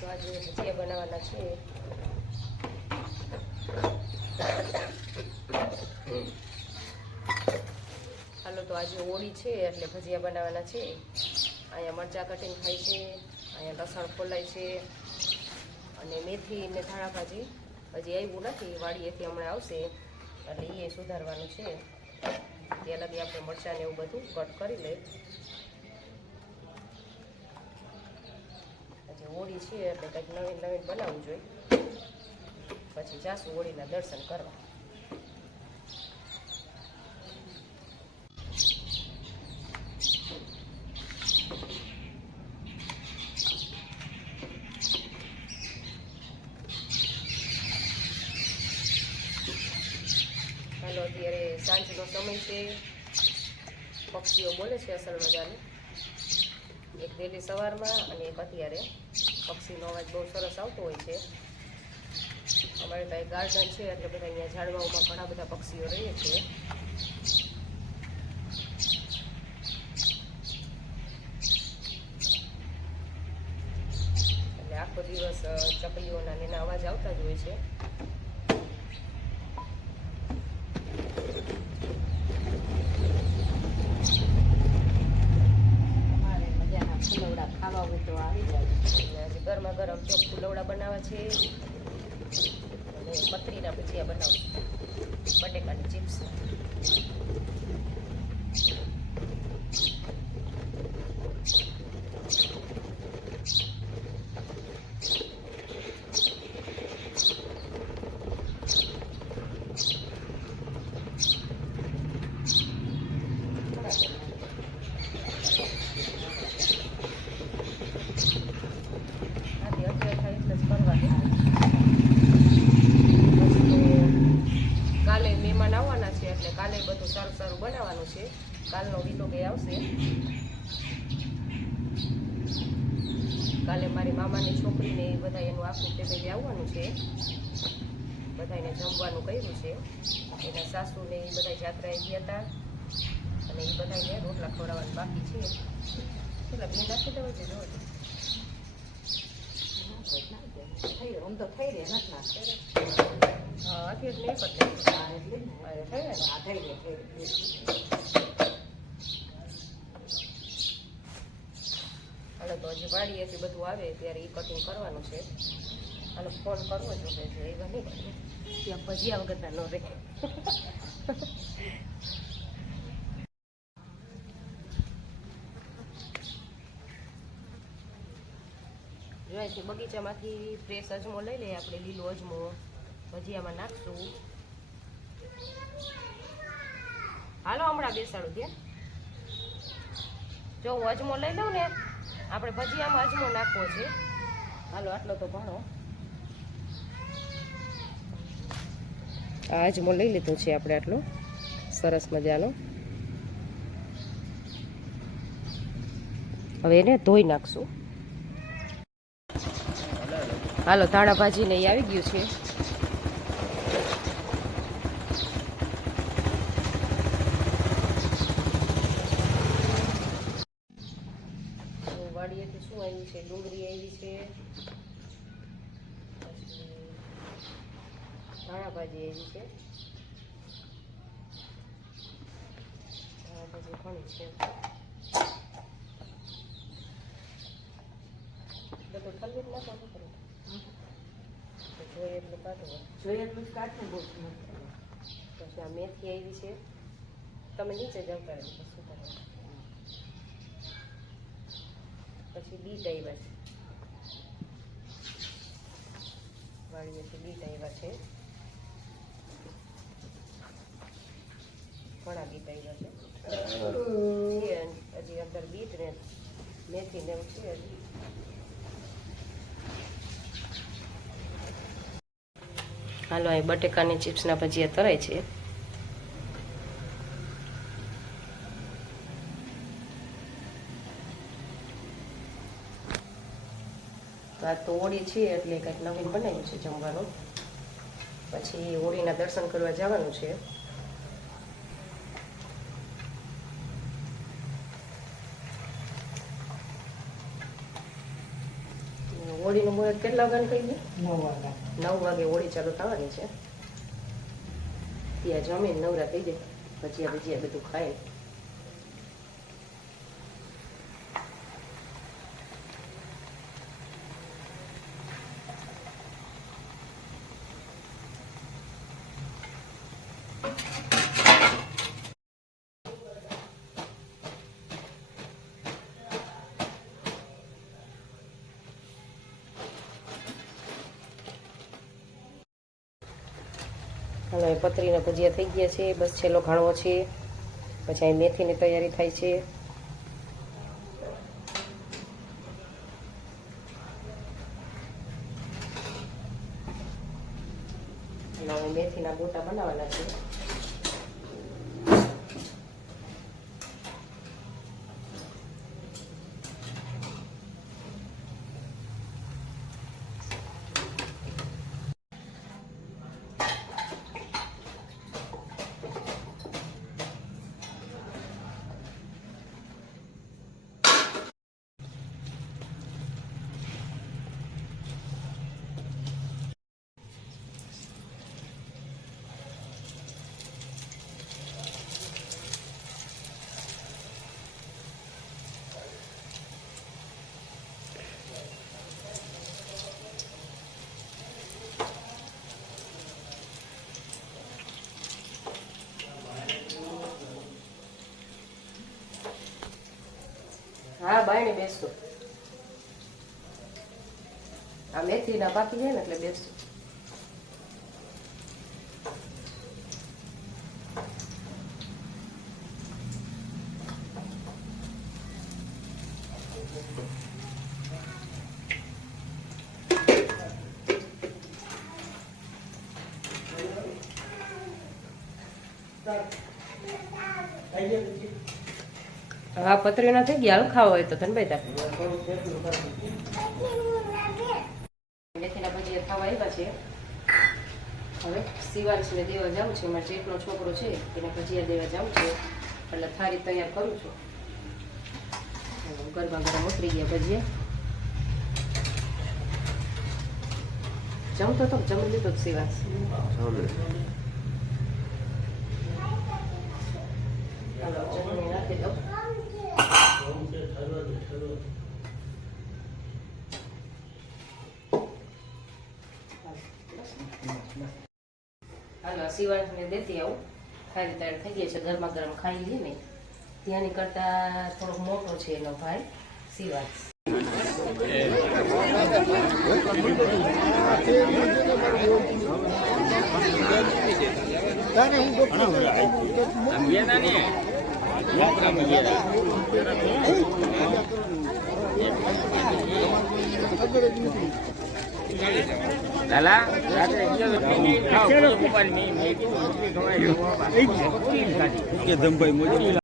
તો આજે ભજીયા બનાવવાના છે. હાલો તો આજે હોળી છે એટલે ભજીયા બનાવવાના છે. અહીંયા મરચાં કટીને ખાય છે, અહીંયા લસણ ખોલાય છે અને મેથી ને ધાણા ભાજી હજી આવ્યું નથી, વાડીએથી હમણાં આવશે એટલે એ સુધારવાનું છે. ત્યાં લગી આપણે મરચાં ને એવું બધું કટ કરી લઈએ. આજે હોળી છે એટલે કંઈક નવીન નવીન બનાવવું જોઈએ, પછી જાશું હોળીના દર્શન કરવા. હાલો અત્યારે સાંજનો સમય છે, પક્ષીઓ બોલે છે અસલ મજાનું, એક વહેલી સવારમાં અને એક અત્યારે. પક્ષીનો અવાજ બહુ સરસ આવતો હોય છે. અમારે ત્યાં ગાર્ડન છે એટલે બધા અહીંયા ઝાડવાઓમાં ઘણા બધા પક્ષીઓ રહે છે. એટલે આખો દિવસ ચકલીઓના એના અવાજ આવતા જ હોય છે. ખાવા હોય તો આવી જાય. આજે ગરમા ગરમ ચોક ફુલવડા બનાવવા છે અને પતરીના ભજીયા બનાવું, બટેકાની ચિપ્સ. કાલે મહેમાન આવવાના છે એટલે કાલે બધું સારું સારું બનાવવાનું છે. કાલનો વિલોગ એ આવશે. કાલે મારી મામાની છોકરીને એ બધા એનું આખું ફેમિલી આવવાનું છે. બધાને જમવાનું કર્યું છે. એના સાસુને એ બધા જાત્રાએ ગયા હતા અને એ બધાને રોટલા ખવડાવવાનું બાકી છે. કેટલા બે નાખી દેવા છે? જો આમ તો થઈ રહે નથી નાખતા. હા અત્યારે નહીં કરતા. એટલે થઈ આ થઈ રહે. અને તો હજી વાડીએથી બધું આવે ત્યારે એ કટિંગ કરવાનું છે. અને ફોન કરવો જોઈએ છે, એવા નહીં કરે ત્યાં ભજીયા વગરના ન રહે. જોઈએ છે બગીચામાંથી ફ્રેશ અજમો લઈ લઈએ આપણે, લીલો અજમો ભજીયામાં નાખશું. હાલો હમણાં બેસાડું ત્યાં. જો હું અજમો લઈ લઉં ને, આપણે ભજીયામાં અજમો નાખવો છે. હાલો આટલો તો ઘણો. આ અજમો લઈ લીધો છે આપણે આટલો સરસ મજાનો. હવે એને ધોઈ નાખશું. હાલો ધાણા ભાજીને એ આવી ગયું છે. વાડીએથી શું આવ્યું છે? ડુંગળી આવી છે, પછી ધાણા ભાજી આવી છે, ધાણા ભાજી ઘણી છે. બધું ઠંડી જ નાખો કરો, જોઈએ એટલું કાઢવું. જોઈએ એટલું જ કાઢવું બહુ. પછી આ મેથી આવી છે. તમે નીચે જમતા રહેજો શું કરવાનું. પછી બીટ આવ્યા છે, વાળીએથી બીટ આવ્યા છે, ઘણા બીટ આવ્યા છે. હજી અંદર બીટ ને મેથી ને એવું છે. હાલો અહીં બટેકાની ચિપ્સના ભજીયા તરાય છે. તો આ તો હોળી છે એટલે કંઈક નવીન બનાવ્યું છે જમવાનું. પછી હોળીના દર્શન કરવા જવાનું છે. હોળીનું મુહૂર્ત કેટલા વાગ્યાનું કહી દે? 9 વાગ્યા. 9 વાગે હોળી ચાલુ થવાની છે. ત્યાં જમીને નવરા થઈ જાય, ભજીયા ભજીયા બધું ખાય. હવે પતરીના ભજીયા થઈ ગયા છે, બસ છેલ્લો ઘાણવો છે. પછી અહીં મેથીની તૈયારી થાય છે. અને હવે મેથીના ગોટા બનાવવાના છે. હા બાયણે બેસતું. આ મેથીના પાકી જાય ને એટલે બેસતું. હા પતરીના થઈ ગયા. હાલ ખાવા હોય તો ધનભાઈ તાર મેથીના ભજીયા ખાવા આવ્યા છે. હવે શિવાંશને દેવા જાઉં છે. મારા જેઠનો છોકરો છે એને ભજીયા દેવા જાઉં છે, એટલે થાળી તૈયાર કરું છું. ગરબા ગરમ ઉતરી ગયા ભજીયા. જમતો તો જમી લીધો શિવાંશ. હાલો ચટણી નાખી દઉં. હાલો શિવાંશને દેતી આવું. ખાલી તૈયાર થઈ ગયા છે. ગરમા ગરમ ખાઈ લઈએ ને. ત્યાંની કરતા થોડોક મોટો છે એનો ભાઈ શિવાંશ. લાલા